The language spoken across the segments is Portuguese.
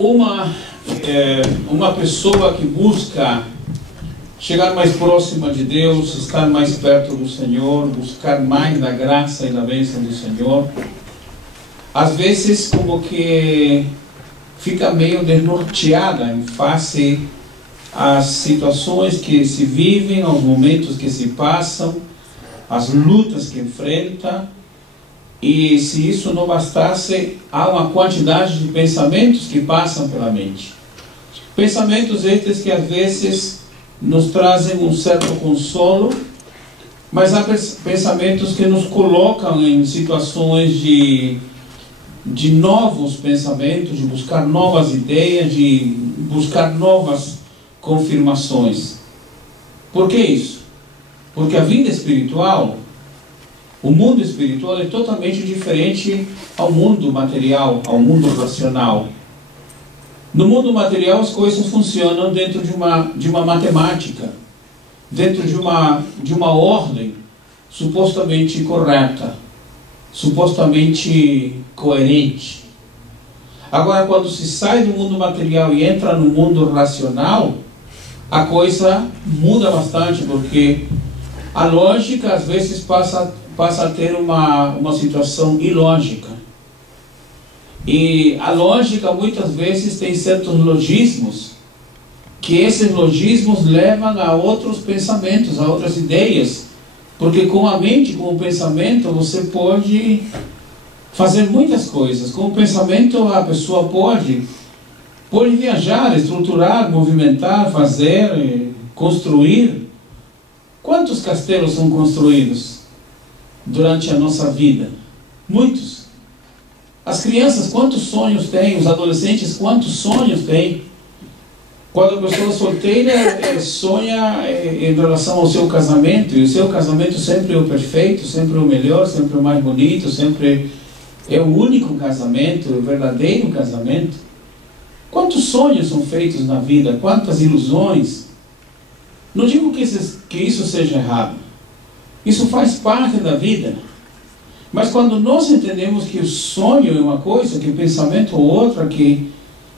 uma pessoa que busca chegar mais próxima de Deus, estar mais perto do Senhor, buscar mais da graça e da bênção do Senhor, às vezes como que fica meio desnorteada em face às situações que se vivem, aos momentos que se passam, às lutas que enfrenta. E se isso não bastasse, há uma quantidade de pensamentos que passam pela mente. Pensamentos estes que às vezes nos trazem um certo consolo, mas há pensamentos que nos colocam em situações de novos pensamentos, de buscar novas ideias, de buscar novas confirmações. Por que isso? Porque a vida espiritual, o mundo espiritual é totalmente diferente ao mundo material, ao mundo racional. No mundo material as coisas funcionam dentro de uma matemática, dentro de uma ordem supostamente correta, supostamente coerente. Agora, quando se sai do mundo material e entra no mundo racional, a coisa muda bastante, porque a lógica às vezes passa a ter uma situação ilógica. E a lógica muitas vezes tem certos logismos, que esses logismos levam a outros pensamentos, a outras ideias, porque com a mente, com o pensamento, você pode fazer muitas coisas. Com o pensamento a pessoa pode viajar, estruturar, movimentar, fazer, construir. Quantos castelos são construídos durante a nossa vida? Muitos. As crianças, quantos sonhos têm? Os adolescentes, quantos sonhos têm? Quando a pessoa solteira sonha em relação ao seu casamento, e o seu casamento sempre é o perfeito, sempre é o melhor, sempre é o mais bonito, sempre é o único casamento, o verdadeiro casamento. Quantos sonhos são feitos na vida? Quantas ilusões? Não digo que isso seja errado. Isso faz parte da vida. Mas quando nós entendemos que o sonho é uma coisa, que o pensamento é outra, que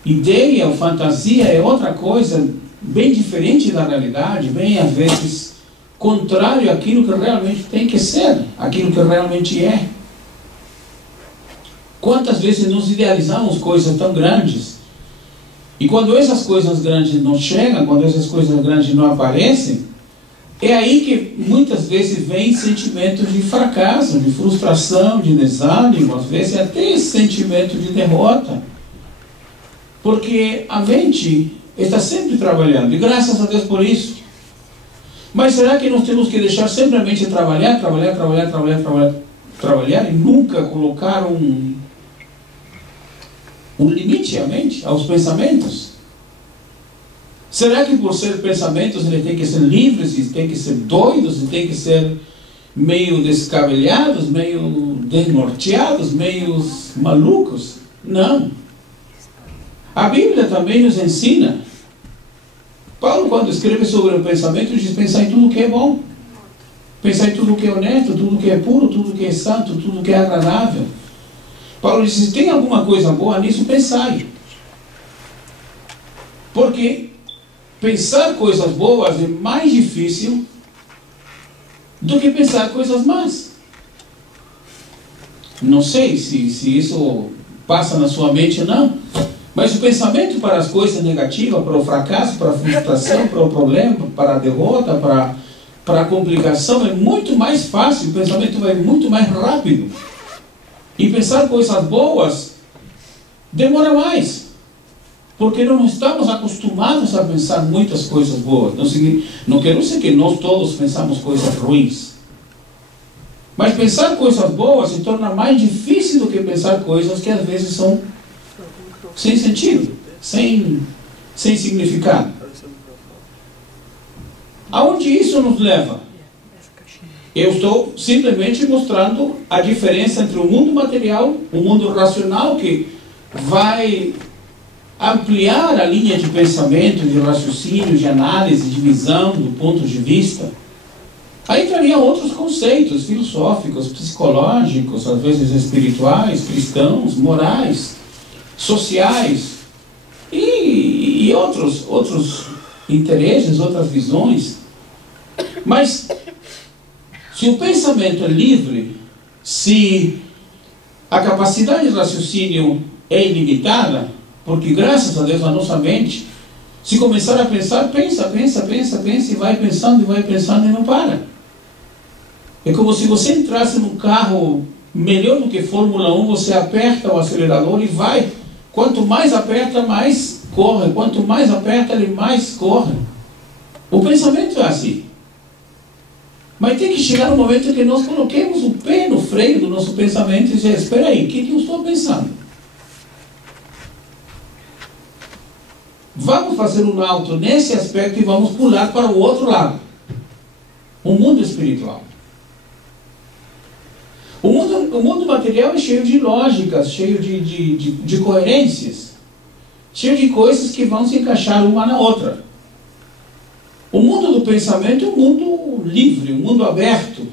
ideia ou fantasia é outra coisa, bem diferente da realidade, bem às vezes contrário àquilo que realmente tem que ser, aquilo que realmente é. Quantas vezes nós idealizamos coisas tão grandes, e quando essas coisas grandes não chegam, quando essas coisas grandes não aparecem, é aí que muitas vezes vem sentimentos de fracasso, de frustração, de desânimo, às vezes até esse sentimento de derrota. Porque a mente está sempre trabalhando, e graças a Deus por isso. Mas será que nós temos que deixar sempre a mente trabalhar e nunca colocar um limite à mente, aos pensamentos? Será que por ser pensamentos ele tem que ser livres, e tem que ser doidos, e tem que ser meio descabelhados, meio desnorteados, meio malucos? Não. A Bíblia também nos ensina. Paulo, quando escreve sobre o pensamento, diz: pensar em tudo que é bom, pensar em tudo que é honesto, tudo que é puro, tudo que é santo, tudo que é agradável. Paulo diz: se tem alguma coisa boa nisso, pensai. Porque pensar coisas boas é mais difícil do que pensar coisas más. Não sei se isso passa na sua mente ou não, mas o pensamento para as coisas negativas, para o fracasso, para a frustração, para o problema, para a derrota, para a complicação, é muito mais fácil, o pensamento vai muito mais rápido. E pensar coisas boas demora mais, porque não estamos acostumados a pensar muitas coisas boas. Não quero dizer que nós todos pensamos coisas ruins, mas pensar coisas boas se torna mais difícil do que pensar coisas que às vezes são sem sentido, sem significado. Aonde isso nos leva? Eu estou simplesmente mostrando a diferença entre o mundo material, o mundo racional, que vai ampliar a linha de pensamento, de raciocínio, de análise, de visão, do ponto de vista. Aí entrariam outros conceitos filosóficos, psicológicos, às vezes espirituais, cristãos, morais, sociais, e outros interesses, outras visões. Mas se o pensamento é livre, se a capacidade de raciocínio é ilimitada, porque graças a Deus a nossa mente, se começar a pensar, pensa, e vai pensando e não para. É como se você entrasse num carro melhor do que Fórmula 1, você aperta o acelerador e vai. Quanto mais aperta, mais corre. Quanto mais aperta, ele mais corre. O pensamento é assim. Mas tem que chegar um momento em que nós coloquemos o pé no freio do nosso pensamento e dizer, espera aí, o que eu estou pensando? Vamos fazer um alto nesse aspecto e vamos pular para o outro lado. O mundo espiritual. O mundo material é cheio de lógicas, cheio de coerências, cheio de coisas que vão se encaixar uma na outra. O mundo do pensamento é um mundo livre, um mundo aberto,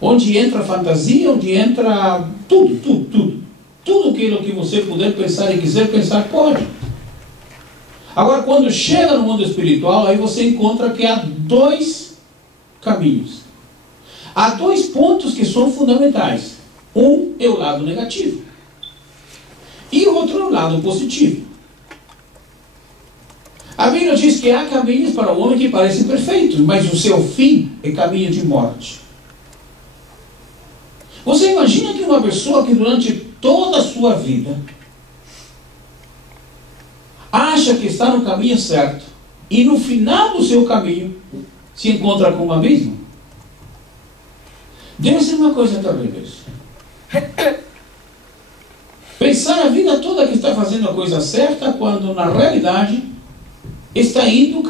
onde entra a fantasia, onde entra tudo. Tudo aquilo que você puder pensar e quiser pensar, pode. Agora, quando chega no mundo espiritual, aí você encontra que há dois caminhos. Há dois pontos que são fundamentais. Um é o lado negativo. E o outro é o lado positivo. A Bíblia diz que há caminhos para o homem que parecem perfeitos, mas o seu fim é caminho de morte. Você imagina que uma pessoa que durante toda a sua vida acha que está no caminho certo e no final do seu caminho se encontra com um abismo? Deve ser uma coisa terrível isso. Pensar a vida toda que está fazendo a coisa certa, quando na realidade está indo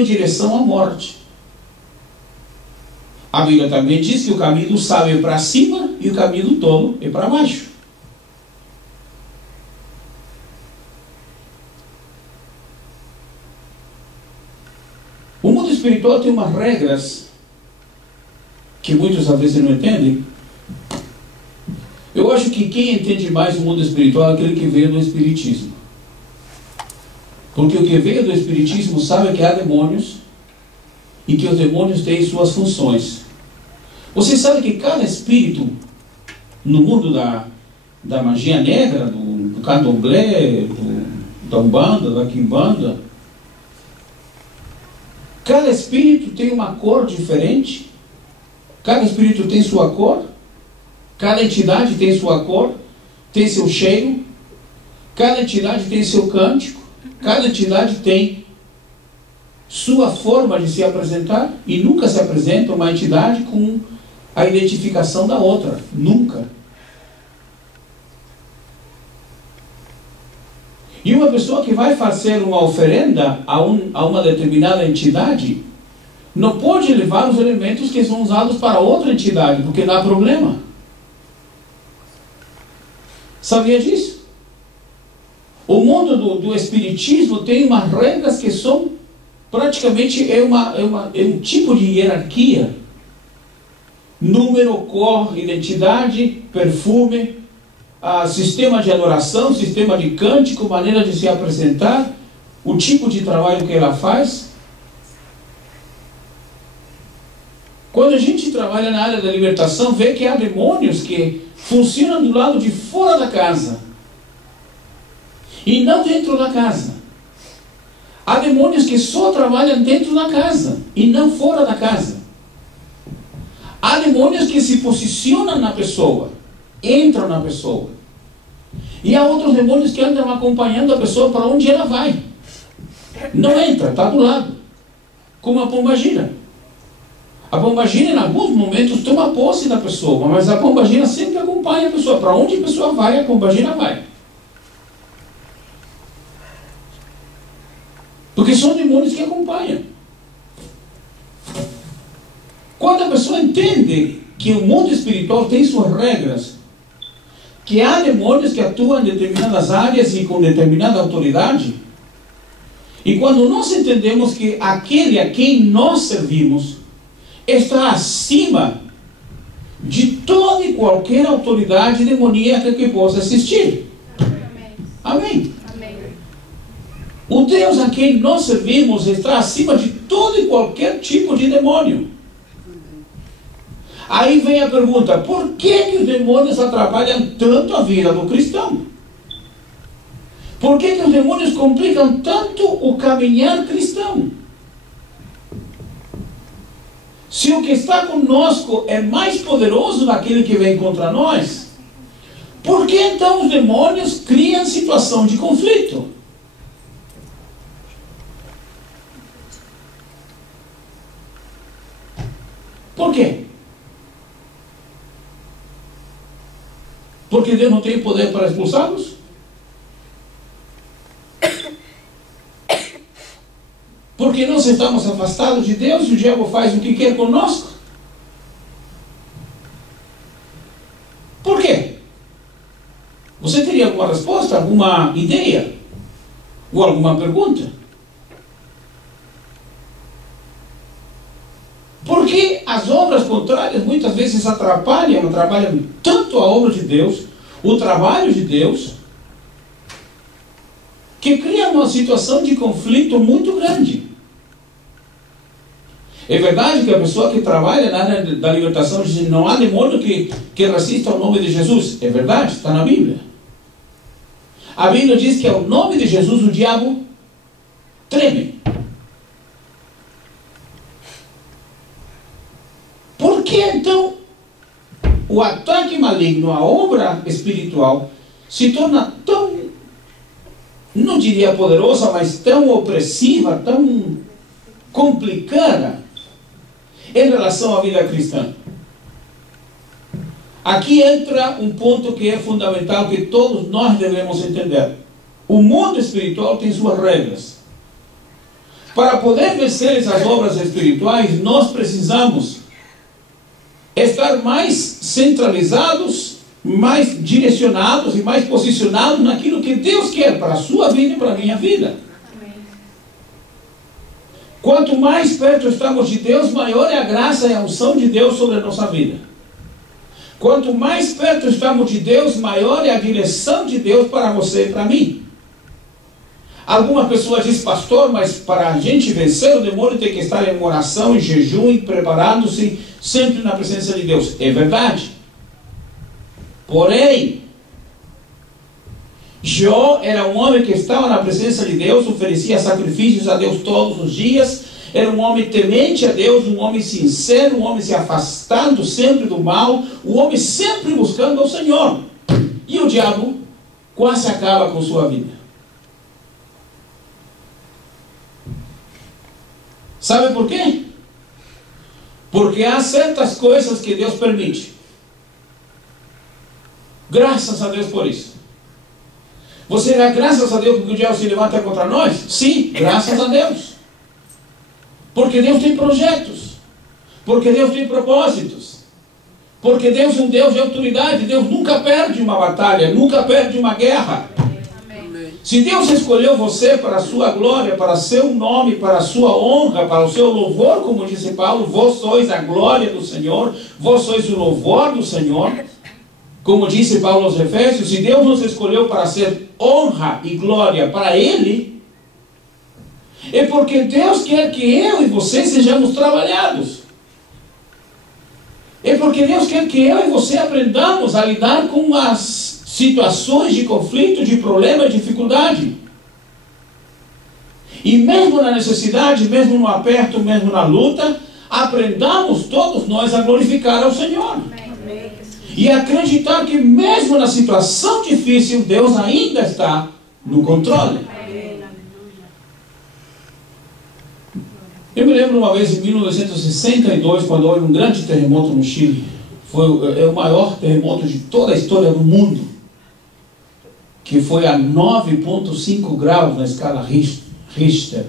em direção à morte. A Bíblia também diz que o caminho do sábio é para cima e o caminho do tolo é para baixo. O mundo espiritual tem umas regras que muitos às vezes não entendem. Eu acho que quem entende mais o mundo espiritual é aquele que veio do Espiritismo. Porque o que veio do Espiritismo sabe que há demônios e que os demônios têm suas funções. Você sabe que cada espírito no mundo da magia negra, do candomblé, da Umbanda, da Quimbanda, cada espírito tem uma cor diferente, cada espírito tem sua cor, cada entidade tem sua cor, tem seu cheiro, cada entidade tem seu cântico, cada entidade tem sua forma de se apresentar, e nunca se apresenta uma entidade com a identificação da outra, nunca. E uma pessoa que vai fazer uma oferenda a uma determinada entidade não pode levar os elementos que são usados para outra entidade, porque dá problema. Sabia disso? O mundo do Espiritismo tem umas regras que são praticamente é um tipo de hierarquia. Número, cor, identidade, perfume, sistema de adoração, sistema de cântico, maneira de se apresentar, o tipo de trabalho que ela faz. Quando a gente trabalha na área da libertação, vê que há demônios que funcionam do lado de fora da casa e não dentro da casa. Há demônios que só trabalham dentro da casa e não fora da casa. Há demônios que se posicionam na pessoa, entram na pessoa. E há outros demônios que andam acompanhando a pessoa para onde ela vai. Não entra, está do lado. Como a pombagira. A pombagira, em alguns momentos, toma posse da pessoa, mas a pombagira sempre acompanha a pessoa. Para onde a pessoa vai, a pombagira vai. Porque são demônios que acompanham. Quando a pessoa entende que o mundo espiritual tem suas regras, que há demônios que atuam em determinadas áreas e com determinada autoridade, e quando nós entendemos que aquele a quem nós servimos está acima de toda e qualquer autoridade demoníaca que possa existir. Amém? O Deus a quem nós servimos está acima de todo e qualquer tipo de demônio. Aí vem a pergunta: por que os demônios atrapalham tanto a vida do cristão? Por que os demônios complicam tanto o caminhar cristão? Se o que está conosco é mais poderoso daquele que vem contra nós, por que então os demônios criam situação de conflito? Por quê? Porque Deus não tem poder para expulsá-los? Porque nós estamos afastados de Deus e o diabo faz o que quer conosco? Por quê? Você teria alguma resposta, alguma ideia? Ou alguma pergunta? Porque as obras contrárias muitas vezes atrapalham tanto a obra de Deus, o trabalho de Deus, que cria uma situação de conflito muito grande. É verdade que a pessoa que trabalha na área da libertação diz que não há demônio que resista ao nome de Jesus. É verdade, está na Bíblia. A Bíblia diz que ao nome de Jesus o diabo treme. Por que então o ataque maligno à obra espiritual se torna tão, não diria poderosa, mas tão opressiva, tão complicada em relação à vida cristã? Aqui entra um ponto que é fundamental, que todos nós devemos entender. O mundo espiritual tem suas regras. Para poder vencer essas obras espirituais, nós precisamos estar mais centralizados, mais direcionados e mais posicionados naquilo que Deus quer para a sua vida e para a minha vida. Quanto mais perto estamos de Deus, maior é a graça e a unção de Deus sobre a nossa vida. Quanto mais perto estamos de Deus, maior é a direção de Deus para você e para mim. Alguma pessoa diz: pastor, mas para a gente vencer o demônio tem que estar em oração, em jejum e preparando-se sempre na presença de Deus. É verdade. Porém, Jó era um homem que estava na presença de Deus, oferecia sacrifícios a Deus todos os dias, era um homem temente a Deus, um homem sincero, um homem se afastando sempre do mal, um homem sempre buscando ao Senhor. E o diabo quase acaba com sua vida. Sabe por quê? Porque há certas coisas que Deus permite. Graças a Deus por isso. Você dá graças a Deus porque o diabo se levanta contra nós? Sim, graças a Deus. Porque Deus tem projetos. Porque Deus tem propósitos. Porque Deus é um Deus de autoridade. Deus nunca perde uma batalha, nunca perde uma guerra. Se Deus escolheu você para a sua glória, para seu nome, para a sua honra, para o seu louvor, como disse Paulo, vós sois a glória do Senhor, vós sois o louvor do Senhor, como disse Paulo aos Efésios, se Deus nos escolheu para ser honra e glória para Ele, é porque Deus quer que eu e você sejamos trabalhados. É porque Deus quer que eu e você aprendamos a lidar com as situações de conflito, de problema, de dificuldade. E mesmo na necessidade, mesmo no aperto, mesmo na luta, aprendamos todos nós a glorificar ao Senhor. E acreditar que mesmo na situação difícil, Deus ainda está no controle. Eu me lembro uma vez em 1962, quando houve um grande terremoto no Chile. Foi o maior terremoto de toda a história do mundo, que foi a 9,5 graus na escala Richter.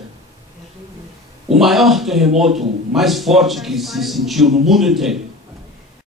O maior terremoto mais forte que se sentiu no mundo inteiro.